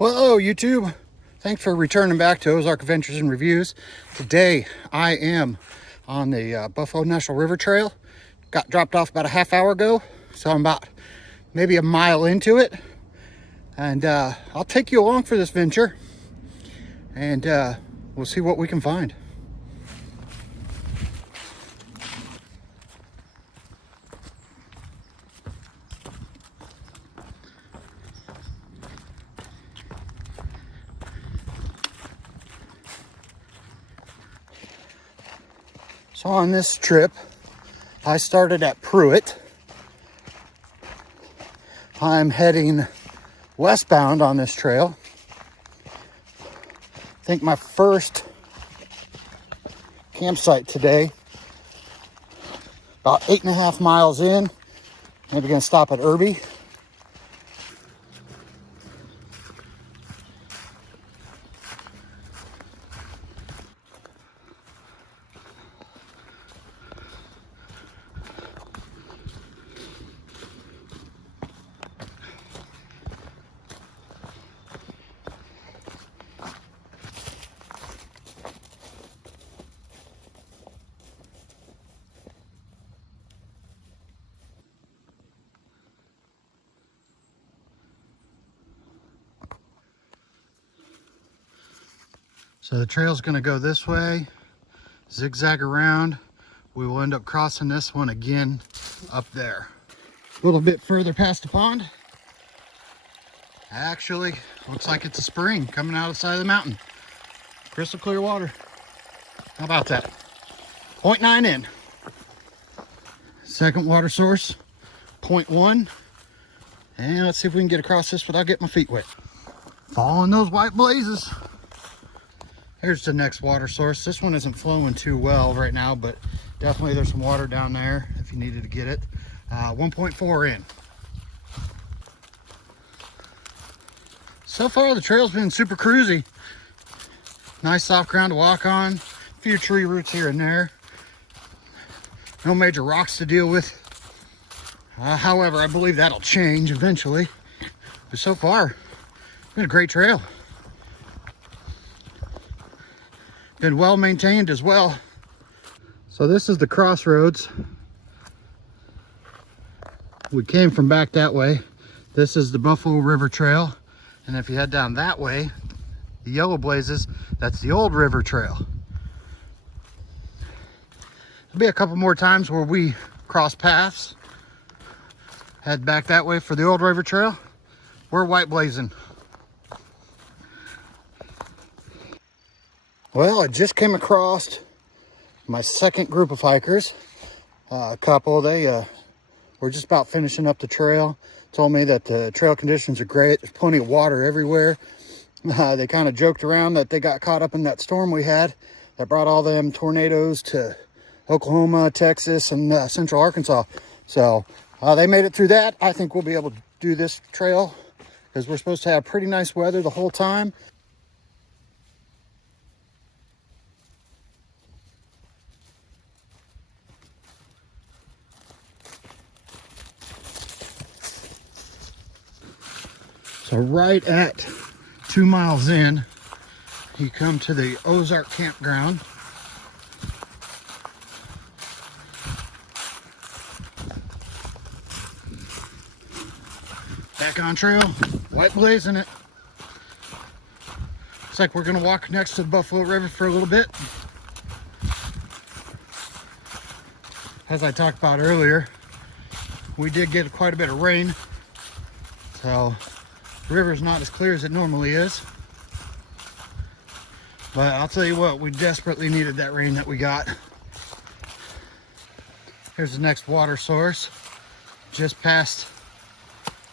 Well, hello YouTube. Thanks for returning back to Ozark Adventures and Reviews. Today I am on the Buffalo National River Trail. Got dropped off about a half hour ago, so I'm about maybe a mile into it. And I'll take you along for this venture, and we'll see what we can find. So on this trip, I started at Pruitt. I'm heading westbound on this trail. I think my first campsite today, about 8.5 miles in. Maybe gonna stop at Irby. So the trail's gonna go this way, zigzag around. We will end up crossing this one again up there. A little bit further past the pond. Actually, looks like it's a spring coming out of the side of the mountain. Crystal clear water. How about that? 0.9 in. Second water source, 0.1. And let's see if we can get across this without getting my feet wet. Following those white blazes. Here's the next water source. This one isn't flowing too well right now, but definitely there's some water down there if you needed to get it. 1.4 in. So far the trail's been super cruisy. Nice soft ground to walk on. A few tree roots here and there. No major rocks to deal with. However, I believe that'll change eventually. But so far, it's been a great trail. Been well maintained as well. So this is the crossroads. We came from back that way. This is the Buffalo River Trail. And if you head down that way, the yellow blazes, that's the old river trail. There'll be a couple more times where we cross paths. Head back that way for the old river trail. We're white blazing. Well, I just came across my second group of hikers. A couple, they were just about finishing up the trail. Told me that the trail conditions are great. There's plenty of water everywhere. They kind of joked around that they got caught up in that storm we had that brought all them tornadoes to Oklahoma, Texas, and central Arkansas. So they made it through that. I think we'll be able to do this trail because we're supposed to have pretty nice weather the whole time. So right at 2 miles in, you come to the Ozark campground. Back on trail, white blazing it. Looks like we're gonna walk next to the Buffalo River for a little bit. As I talked about earlier, we did get quite a bit of rain. So the river's not as clear as it normally is. But I'll tell you what, we desperately needed that rain that we got. Here's the next water source, just past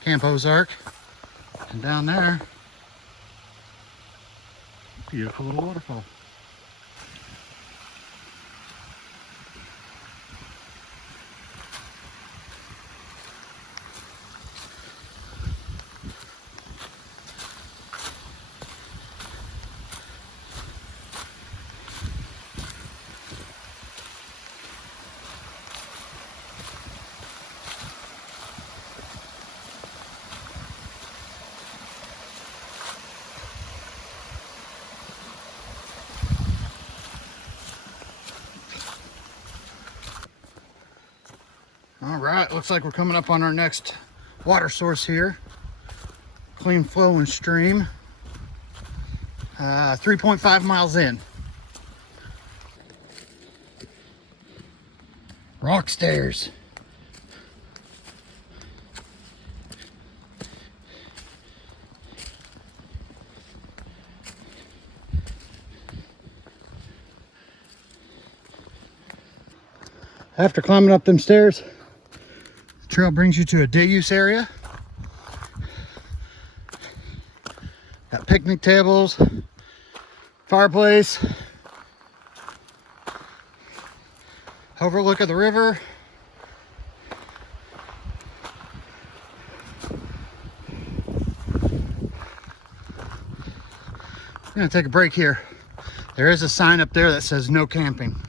Camp Ozark. And down there, beautiful little waterfall. All right, looks like we're coming up on our next water source here. Clean flowing stream. 3.5 miles in. Rock stairs. After climbing up them stairs, the trail brings you to a day use area. Got picnic tables, fireplace, overlook of the river. I'm gonna take a break here. There is a sign up there that says no camping.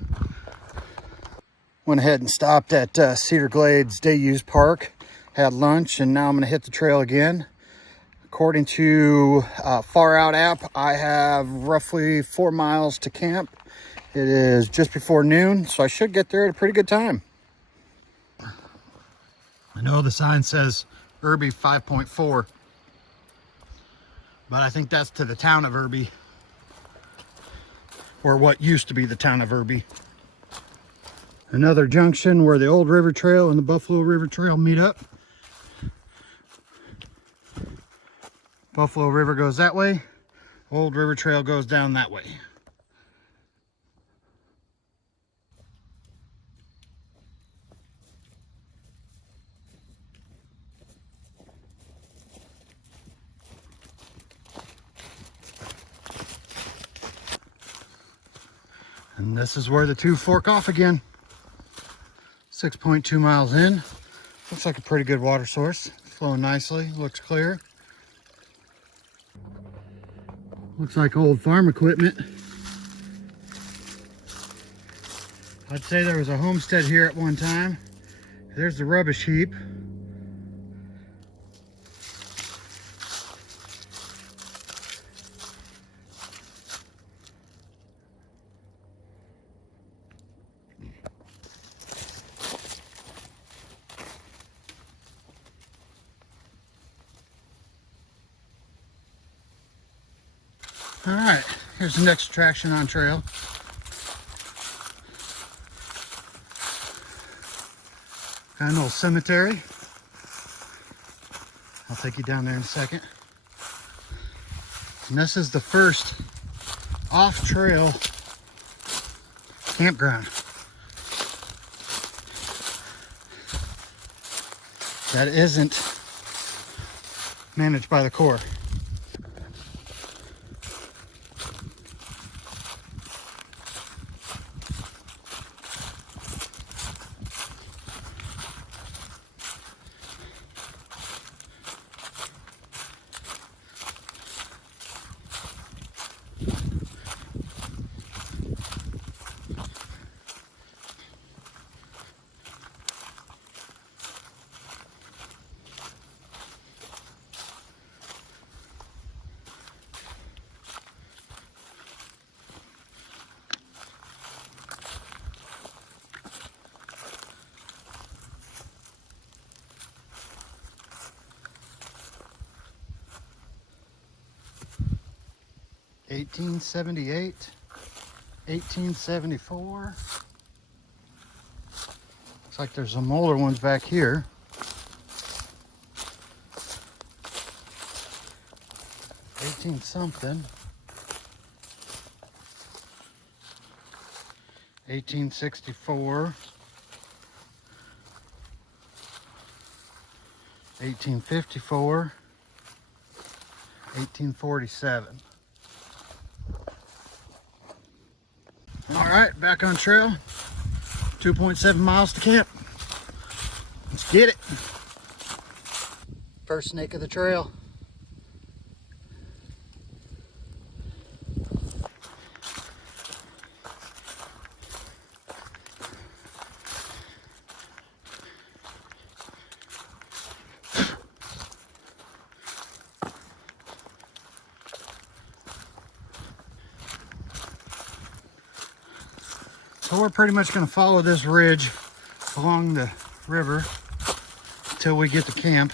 Went ahead and stopped at Cedar Glades Day Use Park, had lunch, and now I'm gonna hit the trail again. According to Far Out app, I have roughly 4 miles to camp. It is just before noon, so I should get there at a pretty good time. I know the sign says Irby 5.4, but I think that's to the town of Irby, or what used to be the town of Irby. Another junction where the Old River Trail and the Buffalo River Trail meet up. Buffalo River goes that way. Old River Trail goes down that way. And this is where the two fork off again. 6.2 miles in. Looks like a pretty good water source. Flowing nicely, looks clear. Looks like old farm equipment. I'd say there was a homestead here at one time. There's the rubbish heap. All right, here's the next attraction on trail. Got an old cemetery. I'll take you down there in a second. And this is the first off-trail campground that isn't managed by the Corps. (1878), 1874. Looks like there's some older ones back here. Something. 1864. 1854. 1847. All right, back on trail. 2.7 miles to camp. Let's get it. First snake of the trail. So we're pretty much going to follow this ridge along the river until we get to camp.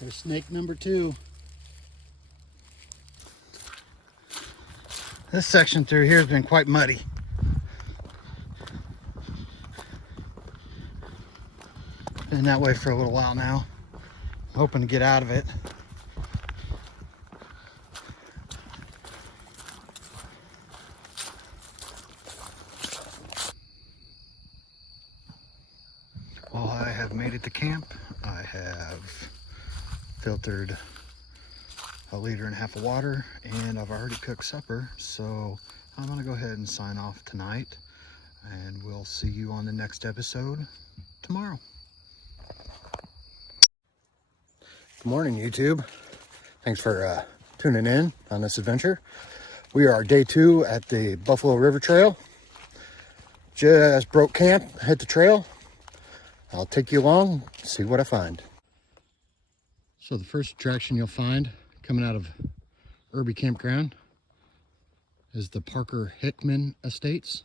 There's snake number 2. This section through here has been quite muddy. Been that way for a little while now. I'm hoping to get out of it. Well, I have made it to camp. I have filtered 1.5 liters of water, and I've already cooked supper, so I'm gonna go ahead and sign off tonight, and we'll see you on the next episode tomorrow. Good morning, YouTube. Thanks for tuning in on this adventure. We are day 2 at the Buffalo River Trail. Just broke camp, hit the trail. I'll take you along, see what I find. So the first attraction you'll find coming out of Irby Campground is the Parker Hickman Estates.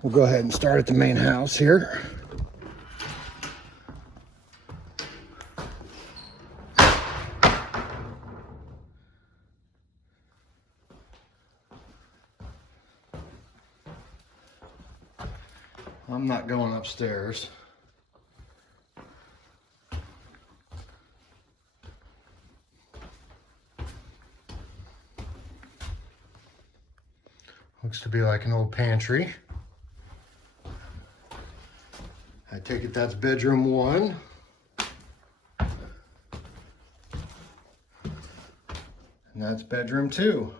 We'll go ahead and start at the main house here. I'm not going upstairs. Looks to be like an old pantry. I take it that's bedroom 1. And that's bedroom 2.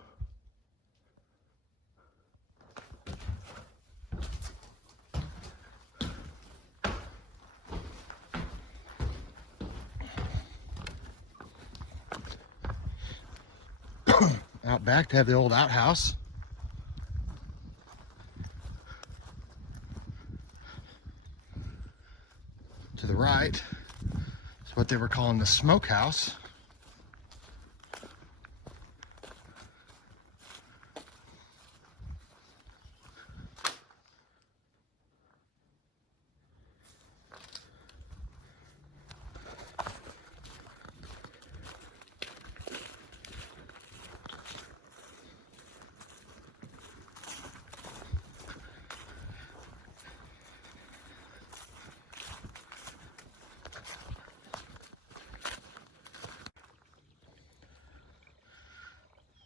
Out back to have the old outhouse. To the right is what they were calling the smokehouse.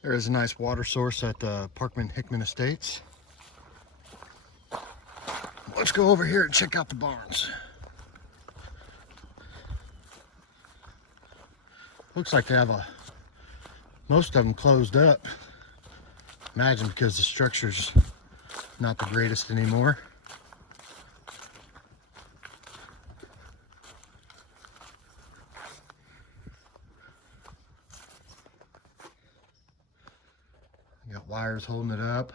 There is a nice water source at the Parkman Hickman Estates. Let's go over here and check out the barns. Looks like they have most of them closed up. Imagine because the structure's not the greatest anymore. Got wires holding it up.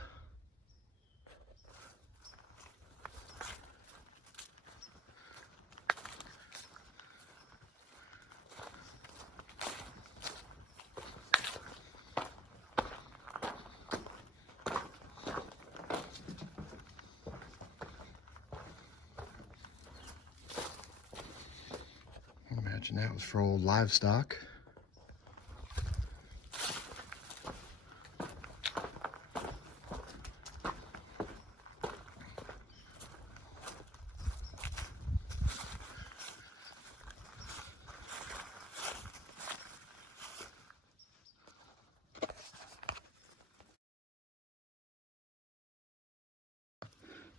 Imagine that was for old livestock.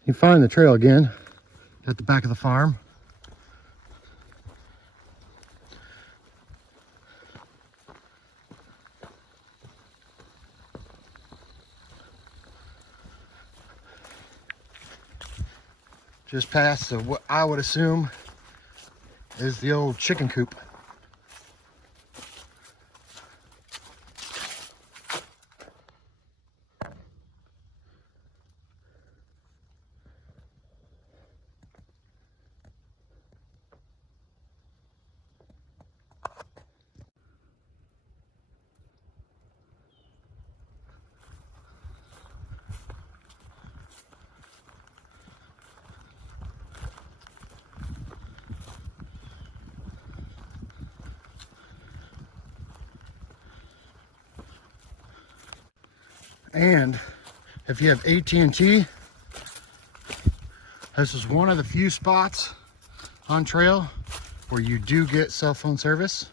You find the trail again at the back of the farm. Just past what I would assume is the old chicken coop. And if you have AT&T, this is one of the few spots on trail where you do get cell phone service.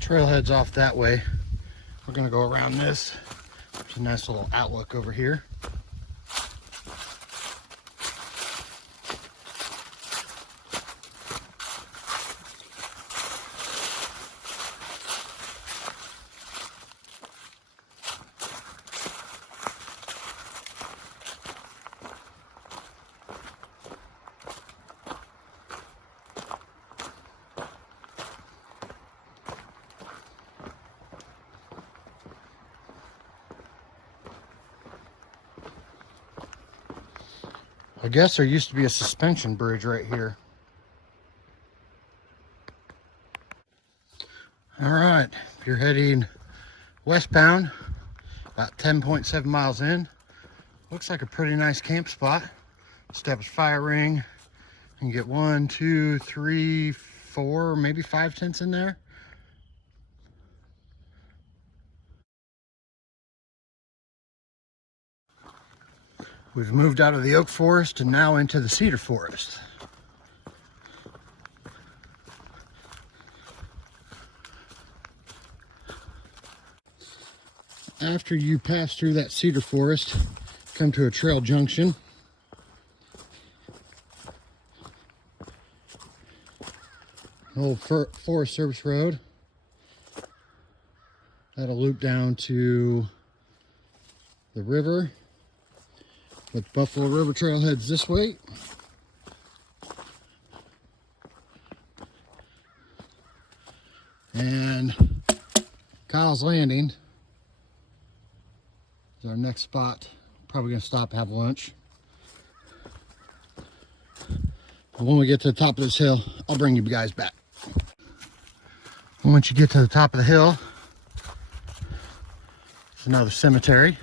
Trailhead's off that way. We're gonna go around this. There's a nice little outlook over here. I guess there used to be a suspension bridge right here. All right, if you're heading westbound, about 10.7 miles in, looks like a pretty nice camp spot. Established fire ring. You can get 1, 2, 3, 4, maybe 5 tents in there. We've moved out of the oak forest and now into the cedar forest. After you pass through that cedar forest, come to a trail junction. An old Forest Service road. That'll loop down to the river. But Buffalo River Trail heads this way. And Kyle's Landing is our next spot. Probably gonna stop and have lunch. But when we get to the top of this hill, I'll bring you guys back. Once you get to the top of the hill, it's another cemetery.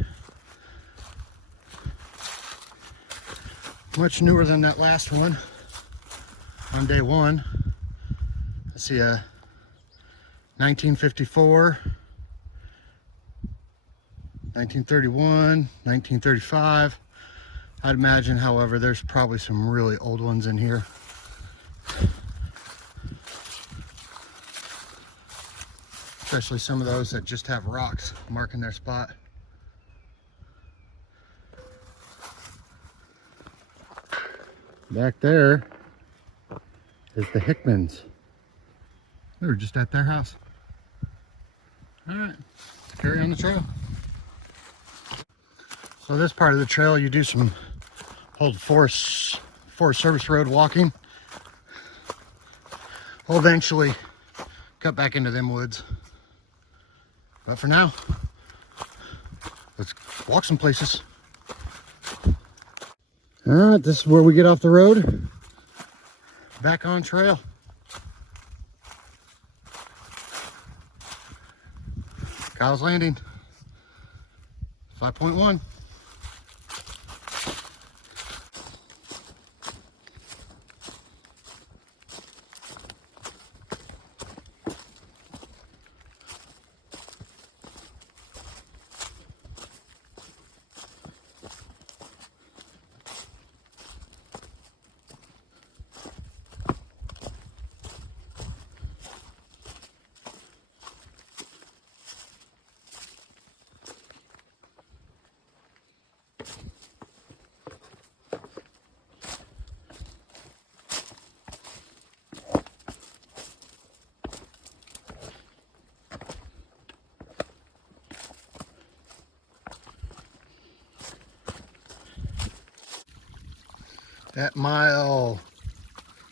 Much newer than that last one on day one. I see a 1954, 1931, 1935. I'd imagine, however, there's probably some really old ones in here. Especially some of those that just have rocks marking their spot. Back there is the Hickmans. We were just at their house. All right, let's carry on the trail. So this part of the trail, you do some old Forest Service road walking. We'll eventually cut back into them woods. But for now, let's walk some places. All right, this is where we get off the road. Back on trail. Kyle's Landing, 5.1. At mile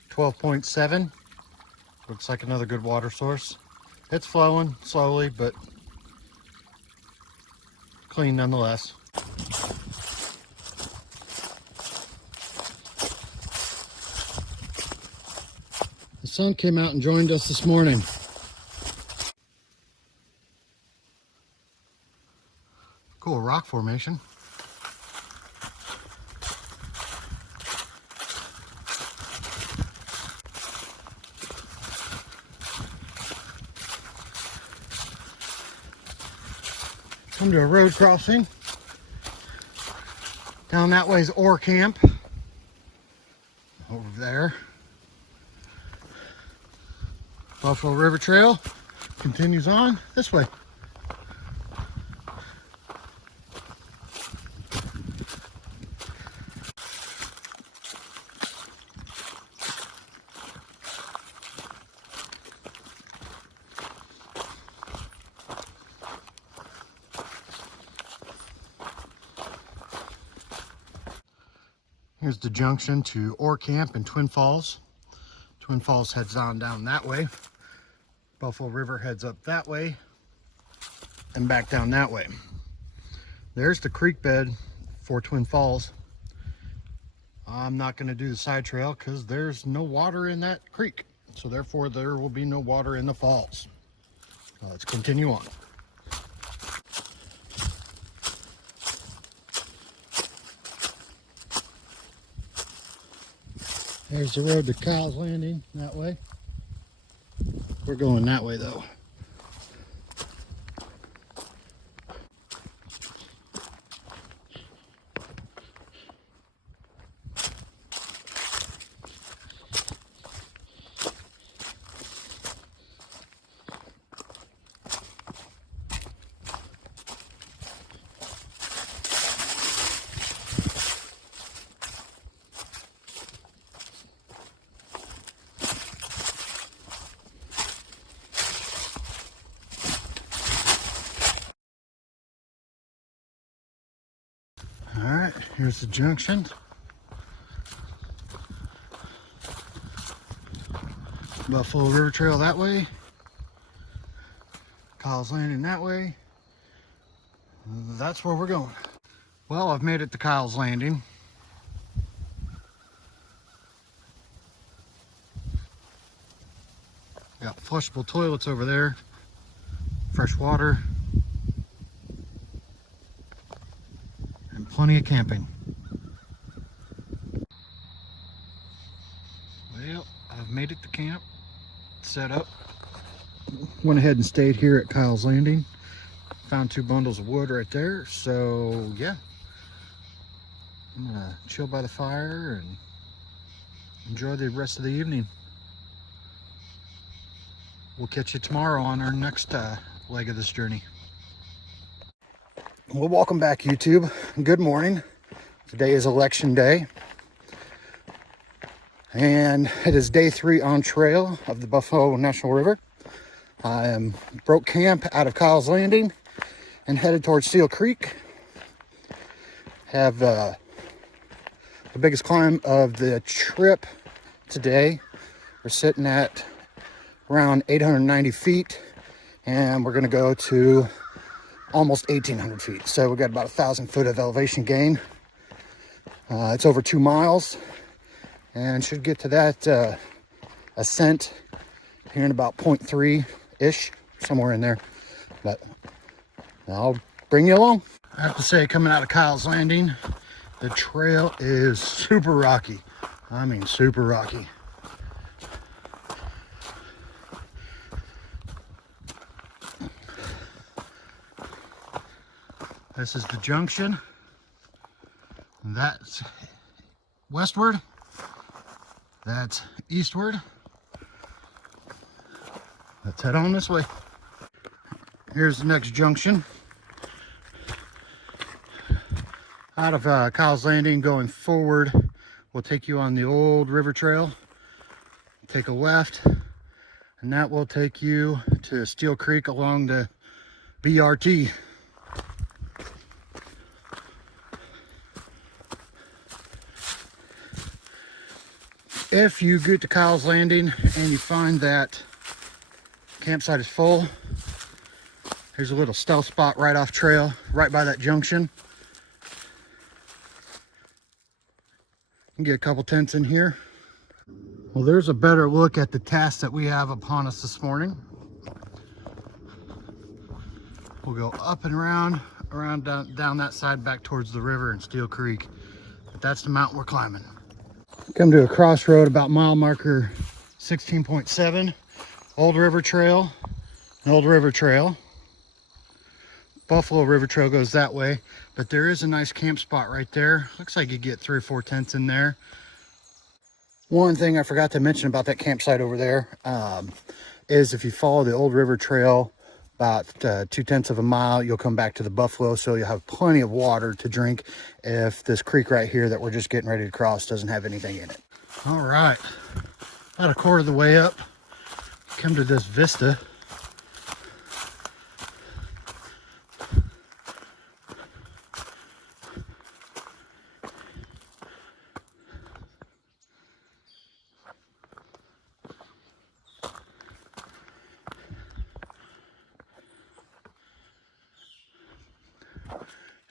12.7, looks like another good water source. It's flowing slowly, but clean nonetheless. The sun came out and joined us this morning. Cool rock formation. Come to a road crossing. Down that way is Ore Camp. Over there. Buffalo River Trail continues on this way. Here's the junction to Ore Camp and Twin Falls. Twin Falls heads on down that way. Buffalo River heads up that way and back down that way. There's the creek bed for Twin Falls. I'm not going to do the side trail because there's no water in that creek. So therefore there will be no water in the falls. Let's continue on. There's the road to Kyle's Landing that way. We're going that way though. All right, here's the junction. Buffalo River Trail that way. Kyle's Landing that way. That's where we're going. Well, I've made it to Kyle's Landing. Got flushable toilets over there, fresh water, and plenty of camping. Well, I've made it to camp, set up. Went ahead and stayed here at Kyle's Landing. Found 2 bundles of wood right there, so yeah. I'm gonna chill by the fire and enjoy the rest of the evening. We'll catch you tomorrow on our next leg of this journey. Well, welcome back, YouTube. Good morning. Today is election day. And it is day 3 on trail of the Buffalo National River. I broke camp out of Kyle's Landing and headed towards Steel Creek. Have the biggest climb of the trip today. We're sitting at around 890 feet, and we're gonna go to almost 1,800 feet. So we got about 1,000 foot of elevation gain. It's over 2 miles, and should get to that ascent here in about 0.3-ish, somewhere in there. But I'll bring you along. I have to say, coming out of Kyle's Landing, the trail is super rocky. I mean, super rocky. This is the junction. That's westward. That's eastward. Let's head on this way. Here's the next junction. Out of Kyle's Landing going forward, we'll take you on the old river trail. Take a left, and that will take you to Steel Creek along the BRT. If you get to Kyle's Landing and you find that campsite is full, here's a little stealth spot right off trail, right by that junction. You can get a couple tents in here. Well, there's a better look at the task that we have upon us this morning. We'll go up and around down that side back towards the river and Steel Creek. But that's the mountain we're climbing. Come to a crossroad about mile marker 16.7. Old River Trail, an Old River Trail. Buffalo River Trail goes that way, but there is a nice camp spot right there. Looks like you get 3 or 4 tents in there. One thing I forgot to mention about that campsite over there is if you follow the Old River Trail about 2/10 of a mile, you'll come back to the Buffalo, so you'll have plenty of water to drink if this creek right here that we're just getting ready to cross doesn't have anything in it. All right, about a quarter of the way up, come to this vista.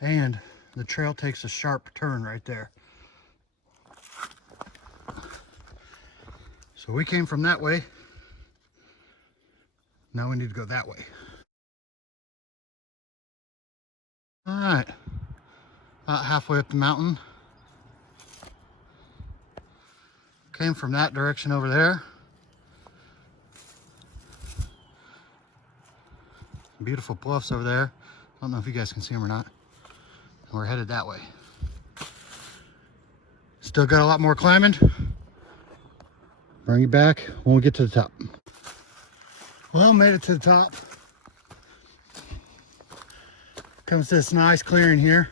And the trail takes a sharp turn right there. So we came from that way. Now we need to go that way. All right, about halfway up the mountain. Came from that direction over there. Beautiful bluffs over there. I don't know if you guys can see them or not. We're headed that way. Still got a lot more climbing. Bring you back when we get to the top. Well, made it to the top. Comes to this nice clearing here.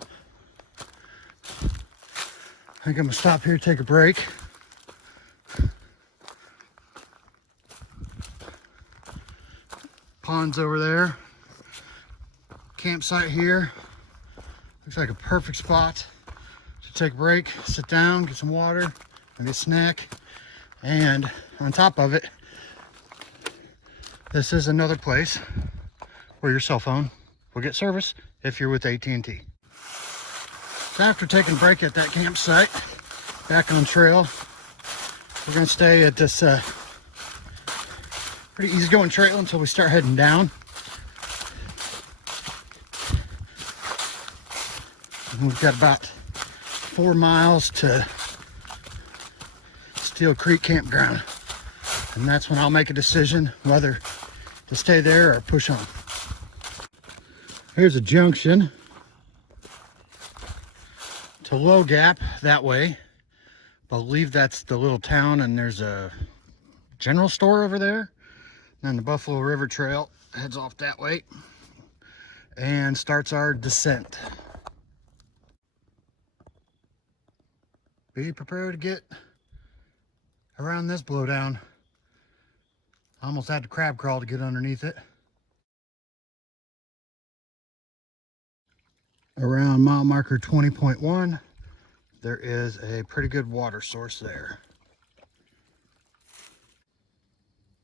I think I'm gonna stop here, take a break. Ponds over there. Campsite here. Looks like a perfect spot to take a break, sit down, get some water, maybe a snack. And on top of it, this is another place where your cell phone will get service if you're with AT&T. So after taking a break at that campsite, back on trail, we're gonna stay at this pretty easygoing trail until we start heading down. And we've got about 4 miles to Steel Creek Campground. And that's when I'll make a decision whether to stay there or push on. Here's a junction to Low Gap that way. Believe that's the little town, and there's a general store over there. And the Buffalo River Trail heads off that way and starts our descent. Be prepared to get around this blowdown. I almost had to crab crawl to get underneath it. Around mile marker 20.1, there is a pretty good water source there.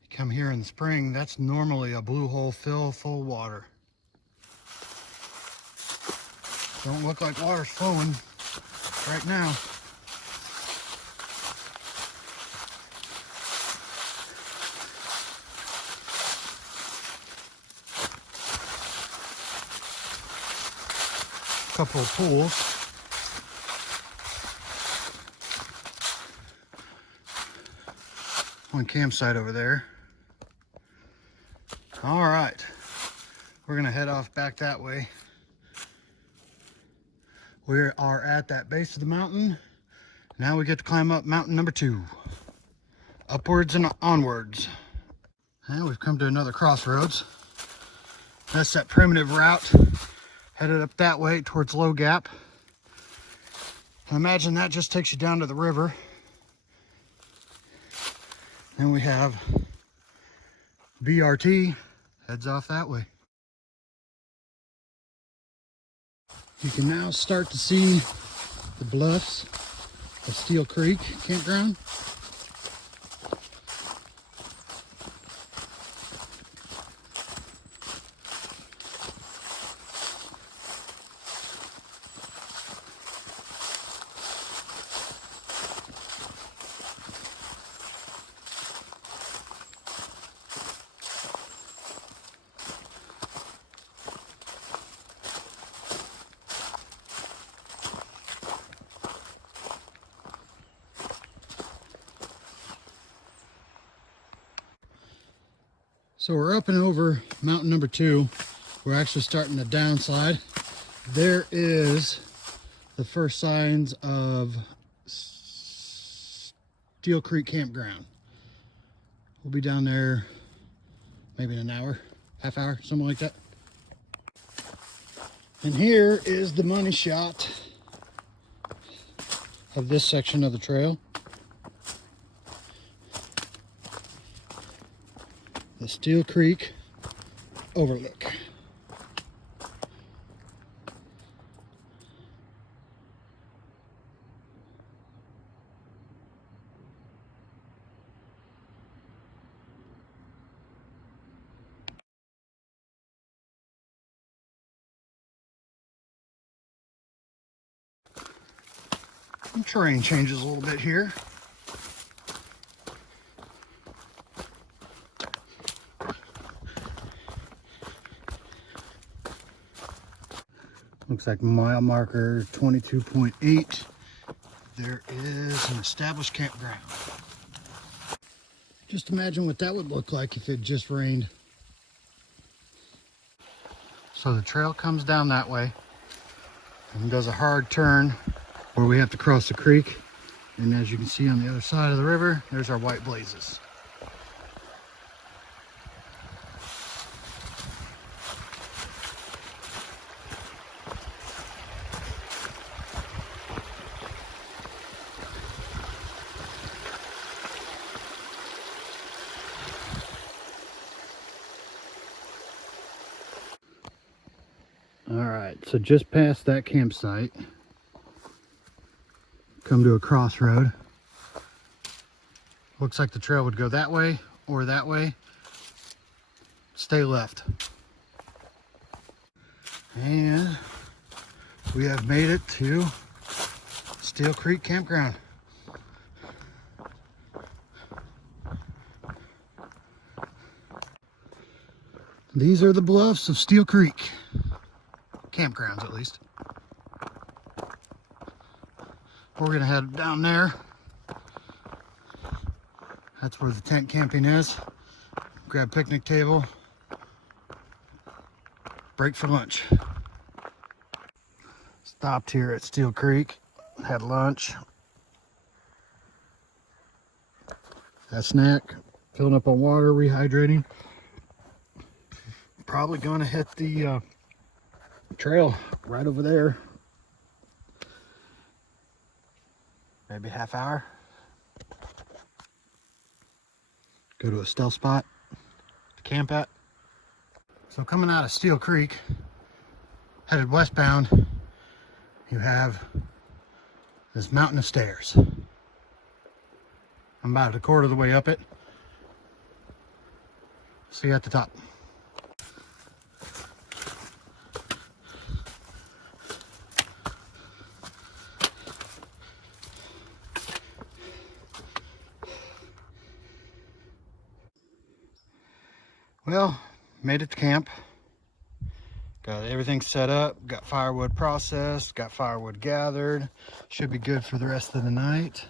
You come here in the spring, that's normally a blue hole fill full of water. Don't look like water's flowing right now. couple of pools. One campsite over there. All right, we're gonna head off back that way. We are at that base of the mountain. Now we get to climb up mountain number 2. Upwards and onwards. And we've come to another crossroads. That's that primitive route headed up that way towards Low Gap. I imagine that just takes you down to the river. Then we have BRT, heads off that way. You can now start to see the bluffs of Steel Creek Campground. So we're up and over mountain number 2. We're actually starting to downslide. There is the first signs of Steel Creek Campground. We'll be down there maybe in an hour, half hour, something like that. And here is the money shot of this section of the trail. The Steel Creek overlook. The terrain changes a little bit here. Looks like mile marker 22.8. There is an established campground. Just imagine what that would look like if it just rained. So the trail comes down that way and does a hard turn where we have to cross the creek. And as you can see on the other side of the river, there's our white blazes. All right, so just past that campsite, come to a crossroad. Looks like the trail would go that way or that way. Stay left. And we have made it to Steel Creek Campground. These are the bluffs of Steel Creek. Campgrounds, at least. We're gonna head down there. That's where the tent camping is. Grab picnic table. Break for lunch. Stopped here at Steel Creek. Had lunch. Had a snack. Filling up on water, rehydrating. Probably gonna hit the trail right over there. Maybe half hour. Go to a stealth spot to camp at. So coming out of Steel Creek, headed westbound, you have this mountain of stairs. I'm about a quarter of the way up it. See you at the top. Well, made it to camp. Got everything set up, got firewood processed, got firewood gathered. Should be good for the rest of the night.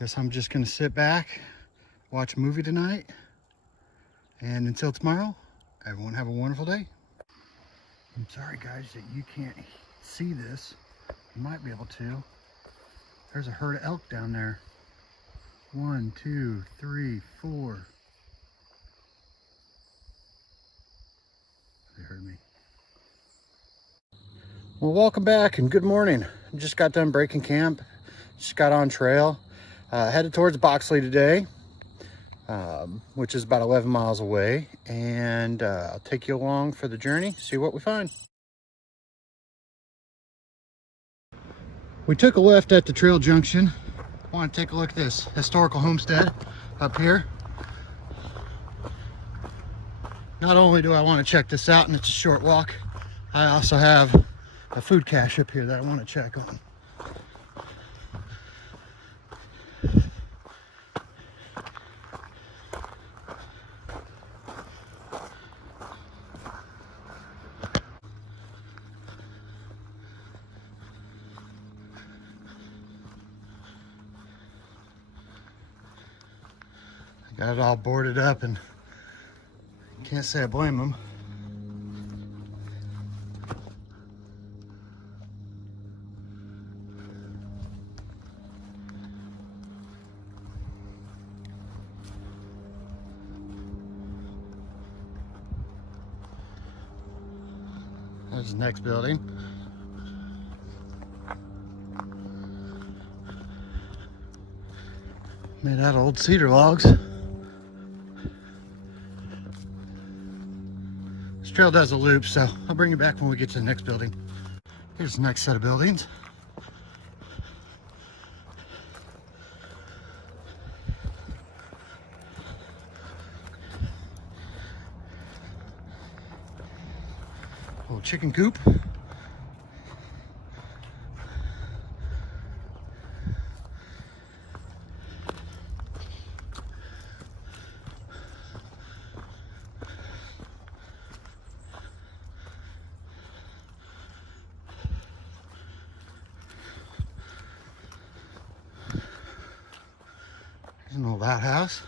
Guess I'm just gonna sit back, watch a movie tonight. And until tomorrow, everyone have a wonderful day. I'm sorry guys that you can't see this. You might be able to. There's a herd of elk down there. 1, 2, 3, 4. They heard me. Well, welcome back and good morning. Just got done breaking camp. Just got on trail. Headed towards Boxley today, which is about 11 miles away. And I'll take you along for the journey, see what we find. We took a left at the trail junction. I want to take a look at this historical homestead up here. Not only do I want to check this out, and it's a short walk, I also have a food cache up here that I want to check on. Got it all boarded up, and can't say I blame them. There's the next building. Made out of old cedar logs. Trail does a loop, so I'll bring you back when we get to the next building. Here's the next set of buildings. Little chicken coop. An old outhouse.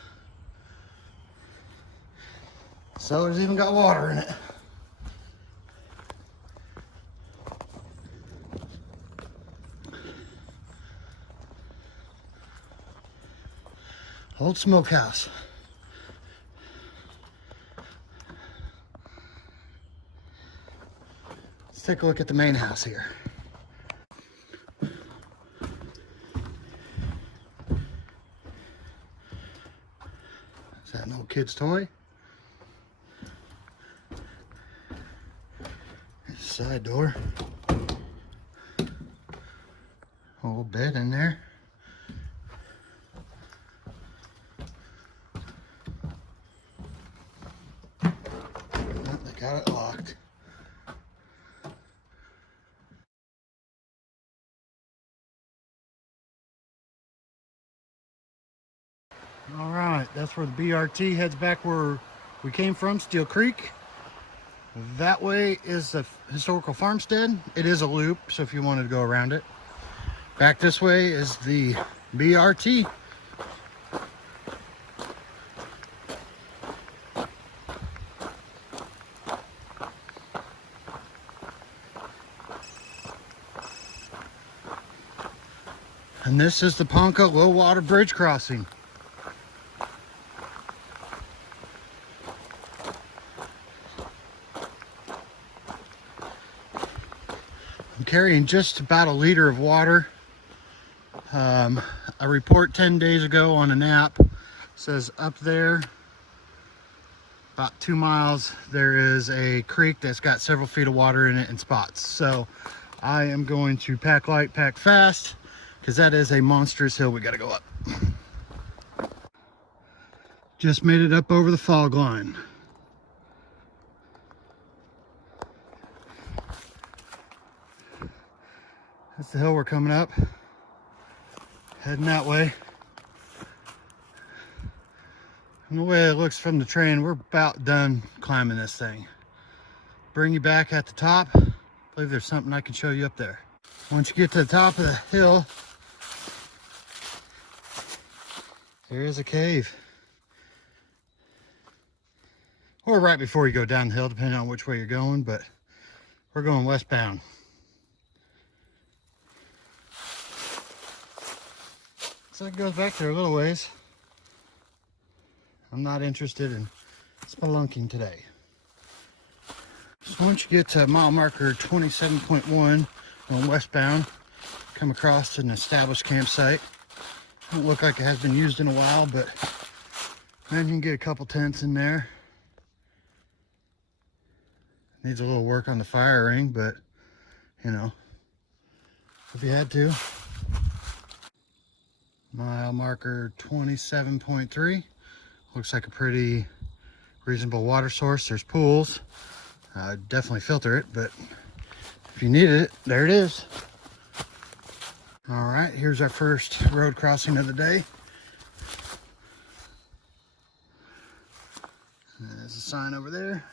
Cellar's even got water in it. Old smokehouse. Let's take a look at the main house here. Is that an old kid's toy? There's a side door. Old bed in there. Oh, they got it locked. All right, that's where the BRT heads back where we came from, Steel Creek. That way is the historical farmstead. It is a loop, so if you wanted to go around it. Back this way is the BRT. And this is the Ponca Low Water Bridge crossing. I'm carrying just about a liter of water. A report 10 days ago on an app says up there, about 2 miles, there is a creek that's got several feet of water in it in spots. So I am going to pack light, pack fast, because that is a monstrous hill we got to go up. Just made it up over the fog line. That's the hill we're coming up. Heading that way. And the way it looks from the train, we're about done climbing this thing. bring you back at the top. I believe there's something I can show you up there. Once you get to the top of the hill, there is a cave. Or right before you go down the hill, depending on which way you're going, but we're going westbound. So it goes back there a little ways. I'm not interested in spelunking today. So once you get to mile marker 27.1 on westbound, come across an established campsite. Don't look like it has been used in a while, but then you can get a couple tents in there. Needs a little work on the fire ring, but you know, if you had to. Mile marker 27.3. Looks like a pretty reasonable water source. There's pools. Definitely filter it, but if you needed it, there it is. All right, here's our first road crossing of the day. There's a sign over there.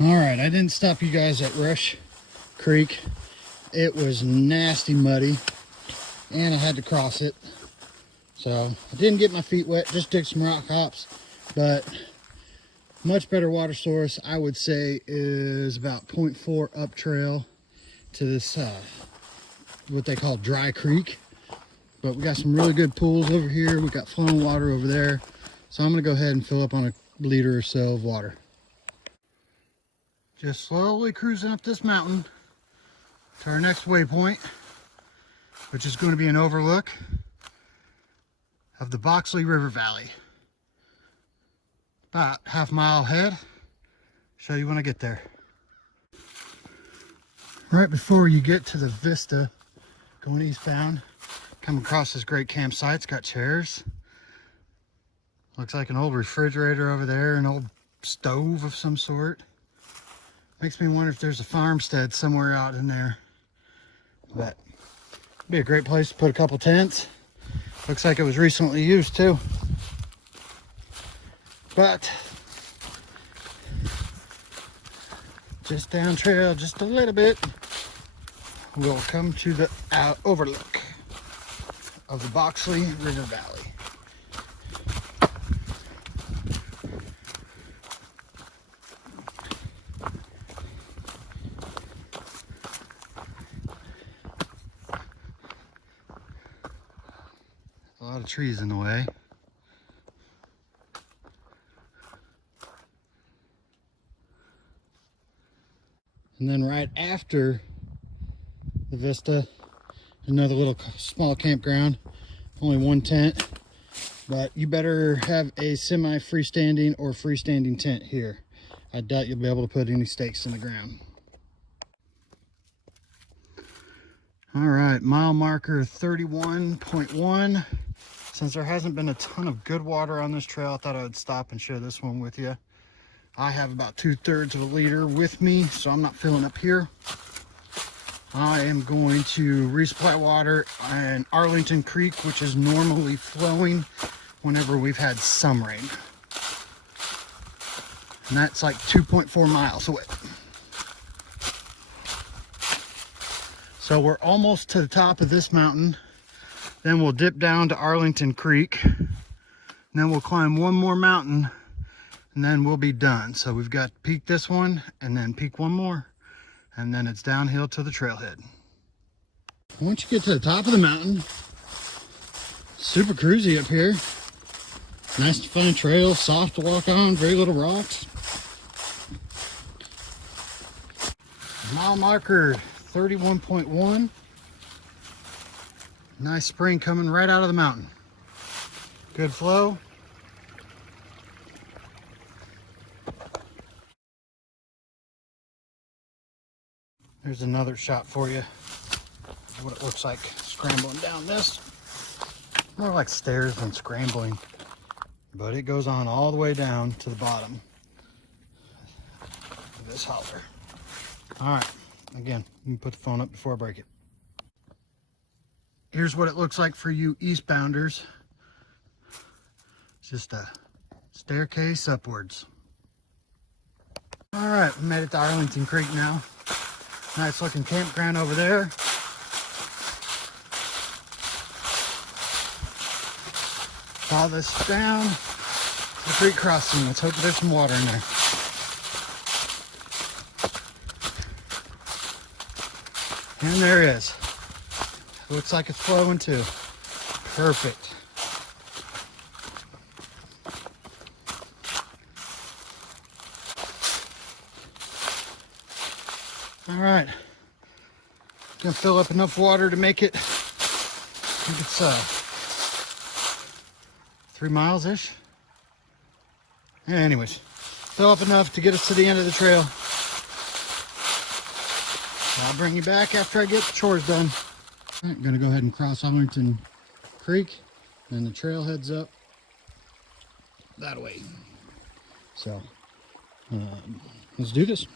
All right, I didn't stop you guys at Rush Creek. It was nasty muddy and I had to cross it. So I didn't get my feet wet, just did some rock hops, but much better water source. I would say is about 0.4 up trail to this, what they call dry creek. But we got some really good pools over here. We got flowing water over there. So I'm gonna go ahead and fill up on a liter or so of water. Just slowly cruising up this mountain to our next waypoint, which is going to be an overlook of the Boxley River Valley. About half mile ahead. Show you when I get there. Right before you get to the vista, going eastbound, come across this great campsite. It's got chairs. Looks like an old refrigerator over there, an old stove of some sort. Makes me wonder if there's a farmstead somewhere out in there. But it'd be a great place to put a couple tents. Looks like it was recently used too. But just down trail, just a little bit, we'll come to the overlook of the Boxley River Valley. A lot of trees in the way. And then right after the vista, another little small campground, only one tent, but you better have a semi-freestanding or freestanding tent here. I doubt you'll be able to put any stakes in the ground. All right, mile marker 31.1. Since there hasn't been a ton of good water on this trail, I thought I would stop and share this one with you. I have about 2/3 of a liter with me, so I'm not filling up here. I am going to resupply water in Arlington Creek, which is normally flowing whenever we've had some rain. And that's like 2.4 miles away. So we're almost to the top of this mountain. Then we'll dip down to Arlington Creek. And then we'll climb one more mountain and then we'll be done. So we've got to peak this one and then peak one more. And then it's downhill to the trailhead. Once you get to the top of the mountain, super cruisy up here. Nice to find trail, soft to walk on, very little rocks. Mile marker 31.1. Nice spring coming right out of the mountain. Good flow. There's another shot for you. What it looks like scrambling down this. More like stairs than scrambling. But it goes on all the way down to the bottom of this holler. All right, again, let me put the phone up before I break it. here's what it looks like for you eastbounders. It's just a staircase upwards. All right, we made it to Arlington Creek now. Nice looking campground over there. Follow this down to the creek crossing. Let's hope there's some water in there. And there is. Looks like it's flowing too. Perfect. All right. Gonna fill up enough water to make it, I think it's 3 miles-ish. Anyways, fill up enough to get us to the end of the trail. I'll bring you back after I get the chores done. All right, I'm gonna go ahead and cross Arlington Creek, and the trail heads up that way. So, let's do this.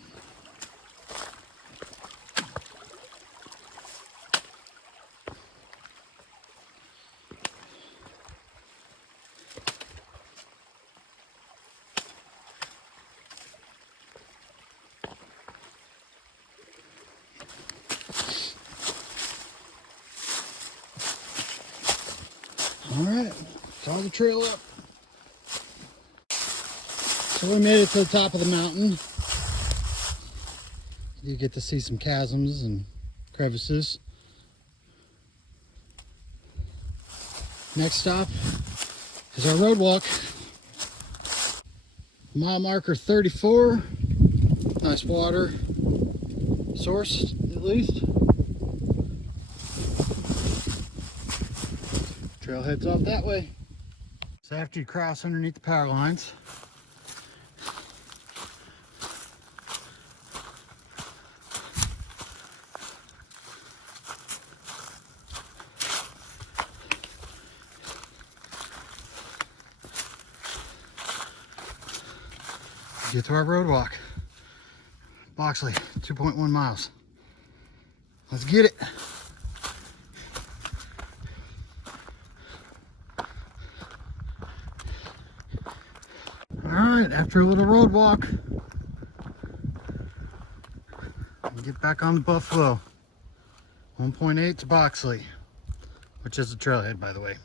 All right, saw the trail up. So we made it to the top of the mountain. You get to see some chasms and crevices. Next stop is our road walk. Mile marker 34. Nice water source, at least. Trail heads off that way. So after you cross underneath the power lines, get to our road walk. Boxley, 2.1 miles. Let's get it. All right, after a little road walk, we'll get back on the Buffalo. 1.8 to Boxley, which is a trailhead, by the way.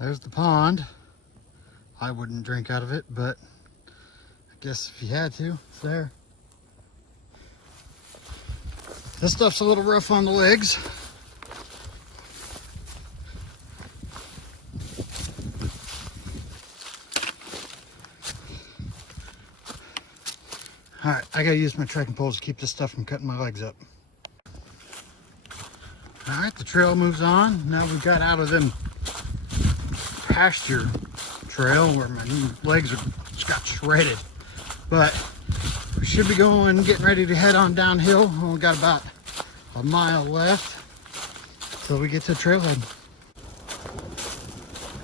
There's the pond. I wouldn't drink out of it, but I guess if you had to, it's there. This stuff's a little rough on the legs. All right, I gotta use my trekking poles to keep this stuff from cutting my legs up. All right, the trail moves on. Now we got out of them pasture trail where my legs are just got shredded, but we should be getting ready to head on downhill. We only got about a mile left till we get to the trailhead.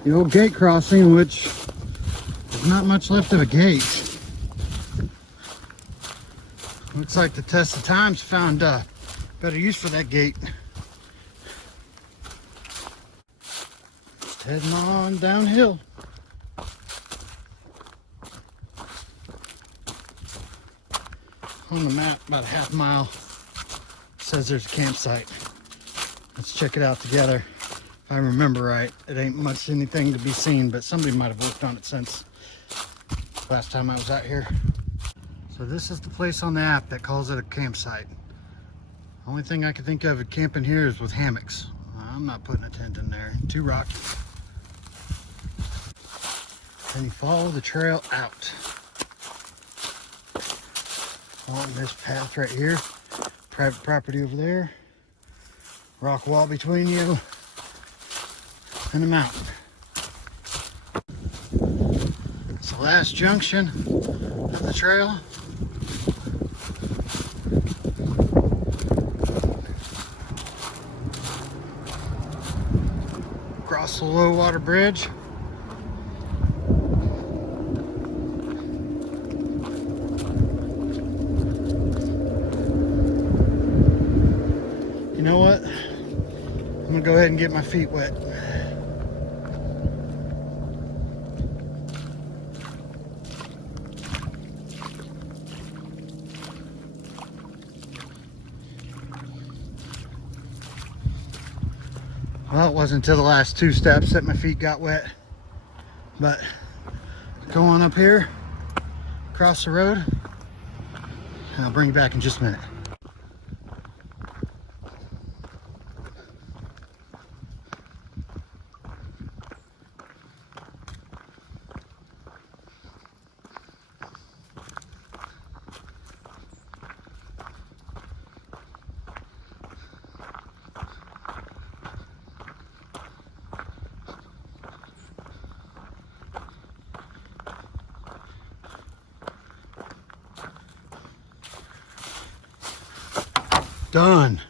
The old gate crossing, which there's not much left of a gate. Looks like the test of times found better use for that gate. Just heading on downhill. On the map, about a half mile, says there's a campsite. Let's check it out together. If I remember right, it ain't much anything to be seen, but somebody might have worked on it since last time I was out here. So this is the place on the app that calls it a campsite. Only thing I can think of camping here is with hammocks. I'm not putting a tent in there. Too rocky. Then you follow the trail out. On this path right here, private property over there, rock wall between you and the mountain. It's the last junction of the trail. across the low water bridge. You know what? I'm gonna go ahead and get my feet wet. Well, it wasn't until the last 2 steps that my feet got wet, but go on up here, across the road, and I'll bring you back in just a minute. Done.